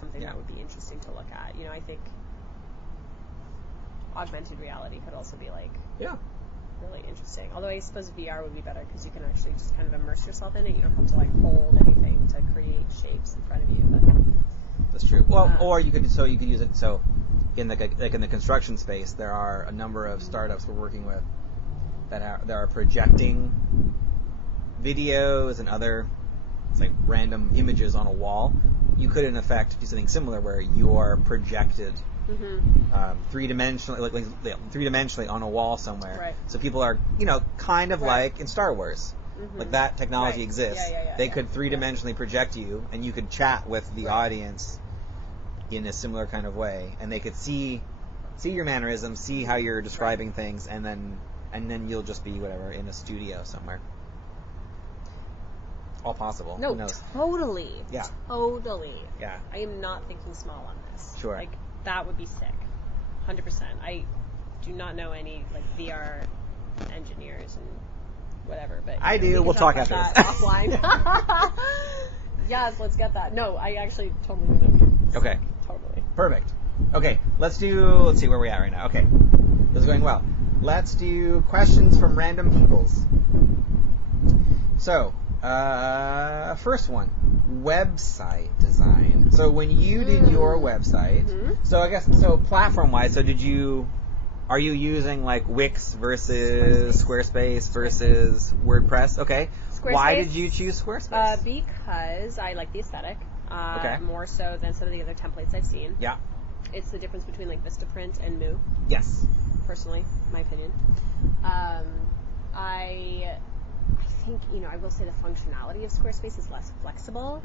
something that would be interesting to look at. You know, I think augmented reality could also be like really interesting. Although I suppose VR would be better because you can actually just kind of immerse yourself in it. You don't have to like hold anything to create shapes in front of you. But that's true. Well, or you could use it. So in the construction space, there are a number of startups we're working with that are projecting videos and other like random images on a wall. You could in effect do something similar where you're projected three-dimensionally on a wall somewhere. Right. So people are, kind of like in Star Wars. Like that technology exists. They could three-dimensionally project you, and you could chat with the audience in a similar kind of way, and they could see your mannerisms, see how you're describing things, and then you'll just be whatever in a studio somewhere. All possible. No, Who knows? totally. Yeah. Totally. Yeah. I am not thinking small on this. Sure. Like, that would be sick. 100%. I do not know any, like, VR engineers and whatever, but... I do. We'll talk after that this. offline. Yes, let's get that. No, I actually totally know you. Okay. Totally. Perfect. Okay, let's see where we're at right now. Okay. This is going well. Let's do questions from random peoples. So, first one, website design. So when you did your website, so I guess, platform-wise, are you using like Wix versus Squarespace versus WordPress? Okay. Squarespace, why did you choose Squarespace? Because I like the aesthetic, more so than some of the other templates I've seen. Yeah. It's the difference between like Vistaprint and Moo. Yes. Personally, my opinion. I think, I will say the functionality of Squarespace is less flexible,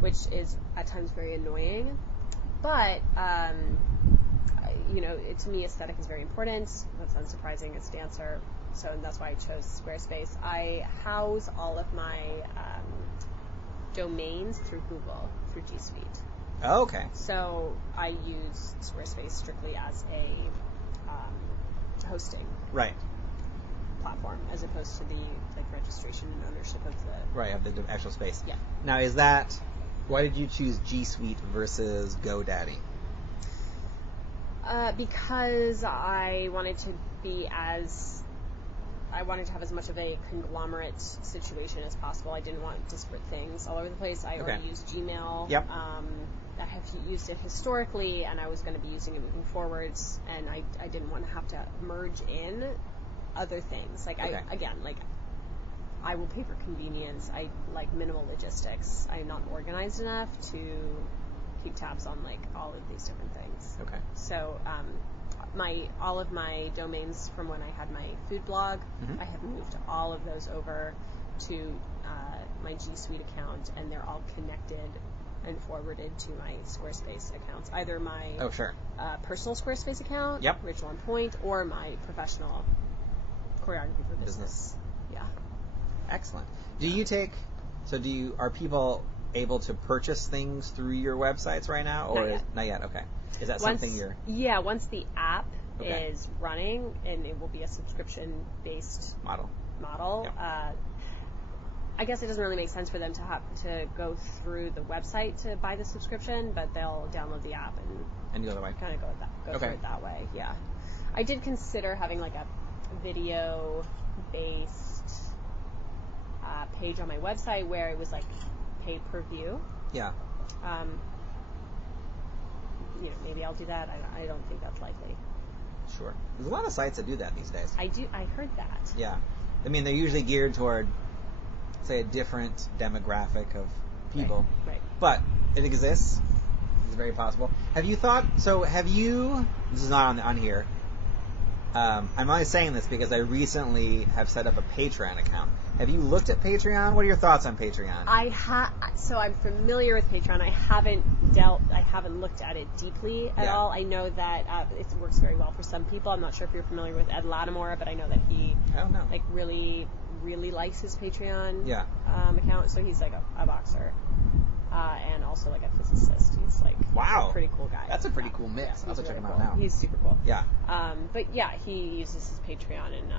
which is at times very annoying. But, to me, aesthetic is very important. That's unsurprising as a dancer. So that's why I chose Squarespace. I house all of my domains through Google, through G Suite. Oh, okay. So I use Squarespace strictly as a hosting platform, as opposed to the registration and ownership of the of the actual space. Yeah. Now, why did you choose G Suite versus GoDaddy? Because I wanted to have as much of a conglomerate situation as possible. I didn't want disparate things all over the place. I already used Gmail. Yep. I have used it historically, and I was going to be using it moving forwards, and I didn't want to have to merge in other things. I will pay for convenience. I like minimal logistics. I'm not organized enough to keep tabs on all of these different things. Okay. So all of my domains from when I had my food blog, I have moved all of those over to my G Suite account, and they're all connected and forwarded to my Squarespace accounts, either my personal Squarespace account, Rachel on Point, or my professional Choreography For Business. Yeah. Excellent. Are people able to purchase things through your websites right now, or not yet? Okay. Is that something you're... Yeah, once the app is running, and it will be a subscription-based model. Yep. I guess it doesn't really make sense for them to have to go through the website to buy the subscription, but they'll download the app and go that way. Kind of go through it that way. Yeah. I did consider having a video-based page on my website where it was pay per view. Yeah. Maybe I'll do that. I don't think that's likely. Sure. There's a lot of sites that do that these days. I heard that. Yeah. I mean, they're usually geared toward, say, a different demographic of people. Right. But it exists. It's very possible. This is not on here. I'm only saying this because I recently have set up a Patreon account. Have you looked at Patreon? What are your thoughts on Patreon? So I'm familiar with Patreon. I haven't looked at it deeply at all. I know that it works very well for some people. I'm not sure if you're familiar with Ed Lattimore, but I know that he really, really likes his Patreon account. So he's a boxer. And also a physicist. He's a pretty cool guy. That's a pretty cool mix. I'll have to check him out now. He's super cool. Yeah. But yeah, he uses his Patreon and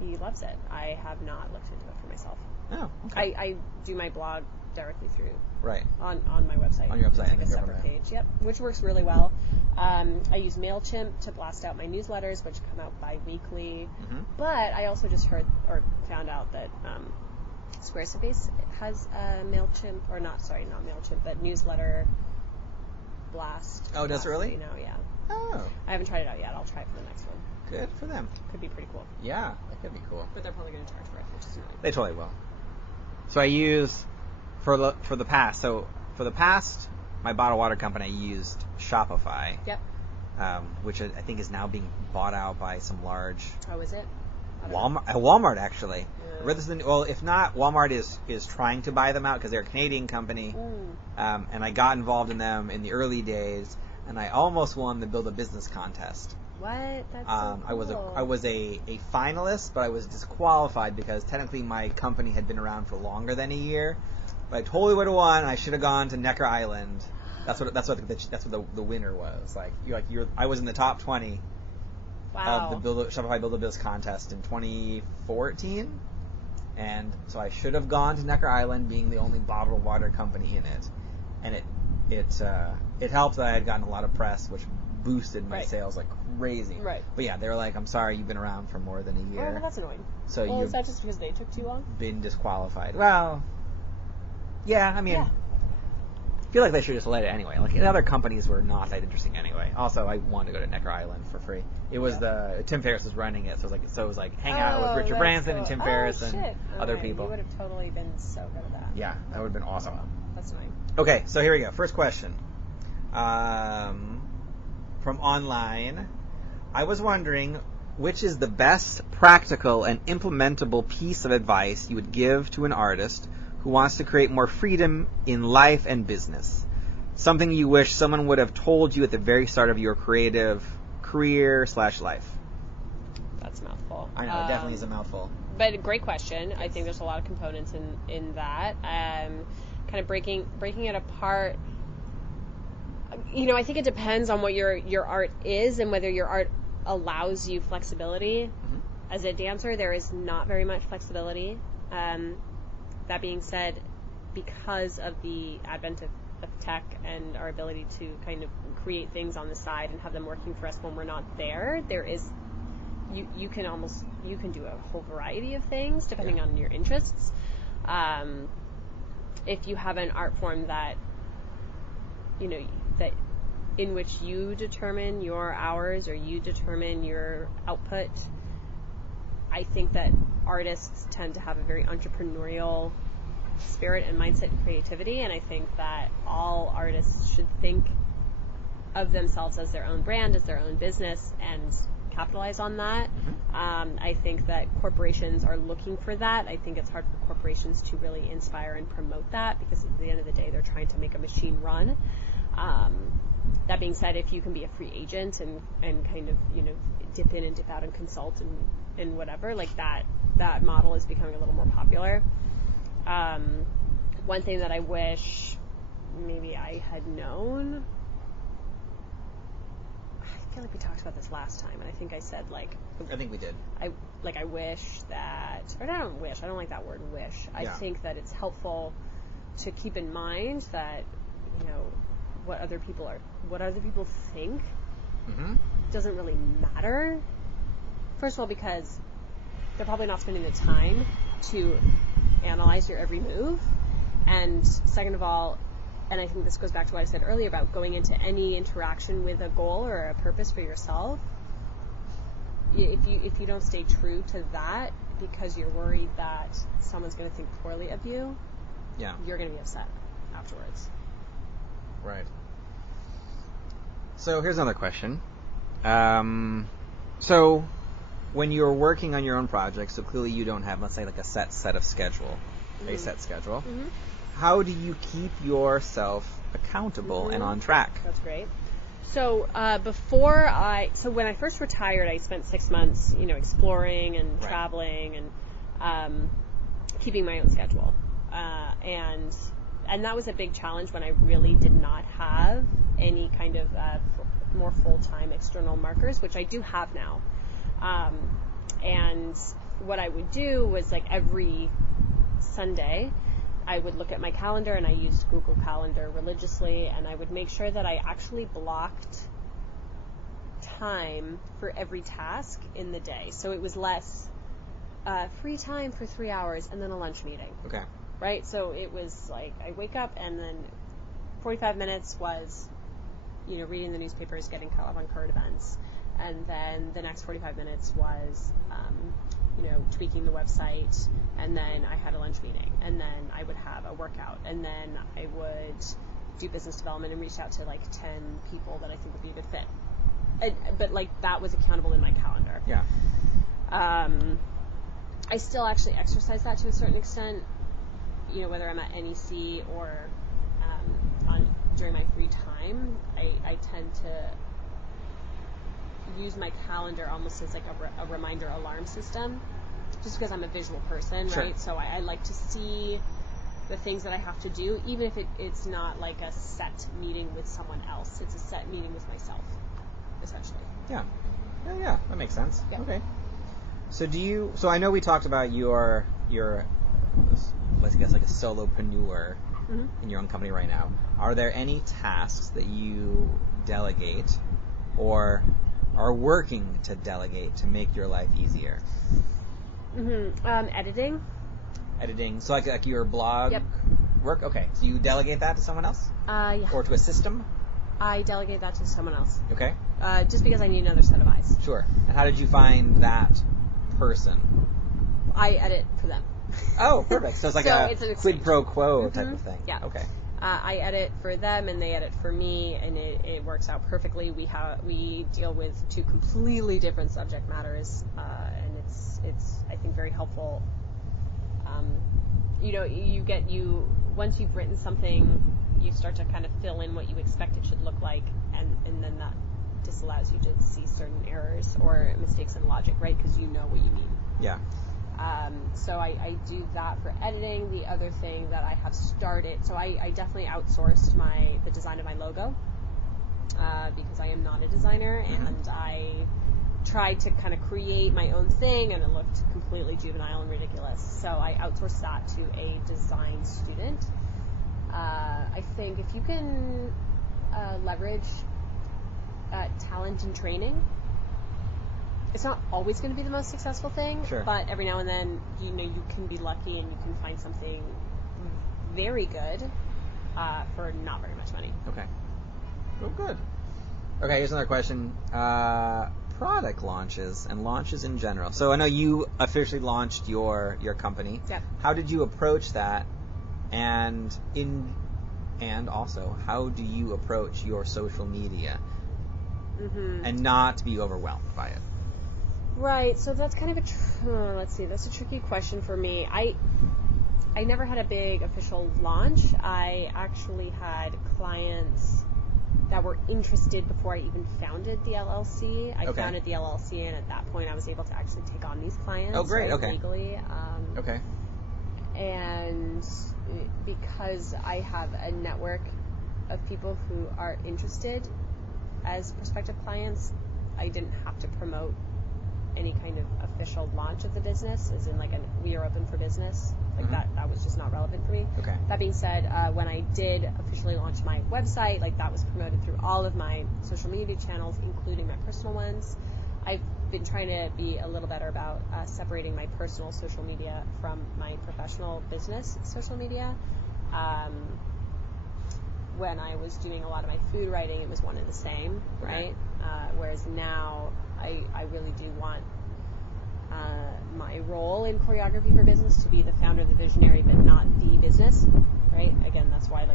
he loves it. I have not looked into it for myself. Oh, okay. I do my blog directly through. Right. On my website. On your website. It's a separate page. which works really well. I use MailChimp to blast out my newsletters, which come out bi-weekly. Mm-hmm. But I also just found out that Squarespace has MailChimp, or not MailChimp, but newsletter blast. Oh, does it really? Now, yeah. Oh. I haven't tried it out yet. I'll try it for the next one. Good for them. Could be pretty cool. Yeah, that could be cool. But they're probably going to charge for it, which is annoying. They totally will. So I use, for the past, my bottled water company, I used Shopify. Yep. Which I think is now being bought out by some large... Oh, is it? Walmart, actually. Yeah. Well, if not, Walmart is trying to buy them out because they're a Canadian company. And I got involved in them in the early days, and I almost won the Build a Business contest. What? That's so cool. I was a finalist, but I was disqualified because technically my company had been around for longer than a year. But I totally would have won. I should have gone to Necker Island. That's what the winner was. I was in the top 20 of the Shopify Build a Business contest in 2014, and so I should have gone to Necker Island, being the only bottled water company in it, and it helped that I had gotten a lot of press, which boosted my sales like crazy. Right. But yeah, they were like, "I'm sorry, you've been around for more than a year." Oh, well, that's annoying. So is that just because they took too long? Been disqualified. Well, yeah, I mean. Yeah. I feel like they should just let it anyway. Like, other companies were not that interesting anyway. Also, I wanted to go to Necker Island for free. It was Tim Ferriss was running it, so it was like hang out with Richard Branson and Tim Ferriss and other people. You would have totally been so good at that. Yeah, that would have been awesome. Oh, that's annoying. Okay, so here we go. First question. From online, I was wondering which is the best practical and implementable piece of advice you would give to an artist who wants to create more freedom in life and business. Something you wish someone would have told you at the very start of your creative career/life. That's a mouthful. I know, it definitely is a mouthful. But a great question. I think there's a lot of components in that. Kind of breaking it apart. I think it depends on what your art is and whether your art allows you flexibility. Mm-hmm. As a dancer, there is not very much flexibility. That being said, because of the advent of tech and our ability to kind of create things on the side and have them working for us when we're not there is you can do a whole variety of things depending on your interests. If you have an art form that that in which you determine your hours or you determine your output, I think that artists tend to have a very entrepreneurial spirit and mindset and creativity, and I think that all artists should think of themselves as their own brand, as their own business, and capitalize on that. Mm-hmm. I think that corporations are looking for that. I think it's hard for corporations to really inspire and promote that because at the end of the day, they're trying to make a machine run. That being said, if you can be a free agent and kind of, dip in and dip out and consult and whatever, like that model is becoming a little more popular. One thing that I wish maybe I had known, I feel like we talked about this last time, and I think I said I think we did. I wish that, or I don't like that word wish. I think that it's helpful to keep in mind that, what other people think doesn't really matter. First of all, because they're probably not spending the time to analyze your every move. And second of all, and I think this goes back to what I said earlier about going into any interaction with a goal or a purpose for yourself, if you don't stay true to that because you're worried that someone's going to think poorly of you, you're going to be upset afterwards. Right. So here's another question. So when you're working on your own project, so clearly you don't have, let's say, like a set schedule, a set schedule. Mm-hmm. How do you keep yourself accountable and on track? That's great. So when I first retired, I spent 6 months, exploring and traveling and keeping my own schedule. And that was a big challenge when I really did not have any kind of more full-time external markers, which I do have now. And what I would do was every Sunday, I would look at my calendar, and I used Google Calendar religiously, and I would make sure that I actually blocked time for every task in the day. So it was less free time for 3 hours and then a lunch meeting. Okay. Right? So it was like I wake up, and then 45 minutes was, reading the newspapers, getting caught up on current events. And then the next 45 minutes was, tweaking the website. And then I had a lunch meeting. And then I would have a workout. And then I would do business development and reach out to 10 people that I think would be a good fit. But that was accountable in my calendar. Yeah. I still actually exercise that to a certain extent, whether I'm at NEC or during my free time. I tend to use my calendar almost as a reminder alarm system, just because I'm a visual person, sure. right? So I like to see the things that I have to do, even if it's not like a set meeting with someone else. It's a set meeting with myself, essentially. Yeah. Yeah, that makes sense. Yeah. Okay. So I know we talked about your let's guess a solopreneur in your own company right now. Are there any tasks that you delegate or are working to delegate to make your life easier? Editing. Editing. So like your blog work? Okay. So you delegate that to someone else? Yeah. Or to a system? I delegate that to someone else. Okay. Just because I need another set of eyes. Sure. And how did you find that person? I edit for them. Oh, perfect. So it's like it's a quid pro quo type of thing. Yeah. Okay. I edit for them, and they edit for me, and it works out perfectly. We deal with two completely different subject matters, and it's I think very helpful. Once you've written something, you start to kind of fill in what you expect it should look like, and then that disallows you to see certain errors or mistakes in logic, right? Because you know what you mean. Yeah. So I do that for editing. The other thing that I have started, so I definitely outsourced the design of my logo, because I am not a designer, and I tried to kind of create my own thing, and it looked completely juvenile and ridiculous. So I outsourced that to a design student. I think if you can leverage talent and training, it's not always going to be the most successful thing, sure. But every now and then, you can be lucky and you can find something very good for not very much money. Okay. Oh, good. Okay, here's another question. Product launches and launches in general. So I know you officially launched your company. Yep. How did you approach that? And also, how do you approach your social media and not be overwhelmed by it? Right, so that's kind of that's a tricky question for me. I never had a big official launch. I actually had clients that were interested before I even founded the LLC. I founded the LLC, and at that point I was able to actually take on these clients. Oh, great, okay. Legally. Okay. And because I have a network of people who are interested as prospective clients, I didn't have to promote any kind of official launch of the business, as in we are open for business. That was just not relevant for me. Okay. That being said, when I did officially launch my website, that was promoted through all of my social media channels, including my personal ones. I've been trying to be a little better about separating my personal social media from my professional business social media. When I was doing a lot of my food writing, it was one and the same, right? Whereas now, I really do want my role in Choreography for Business to be the founder, the visionary, but not the business, right? Again, that's why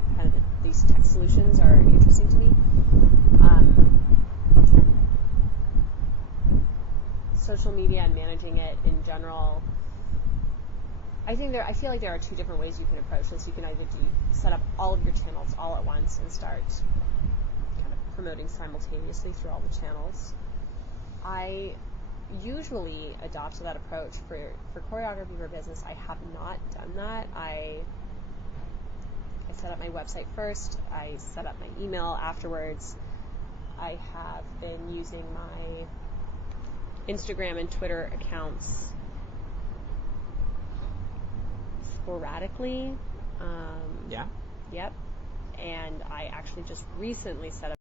these tech solutions are interesting to me. Social media and managing it in general, I feel like there are two different ways you can approach this. You can either set up all of your channels all at once and start kind of promoting simultaneously through all the channels. I usually adopt that approach for Choreography for Business. I have not done that. I set up my website first. I set up my email afterwards. I have been using my Instagram and Twitter accounts sporadically. Yeah. Yep. And I actually just recently set up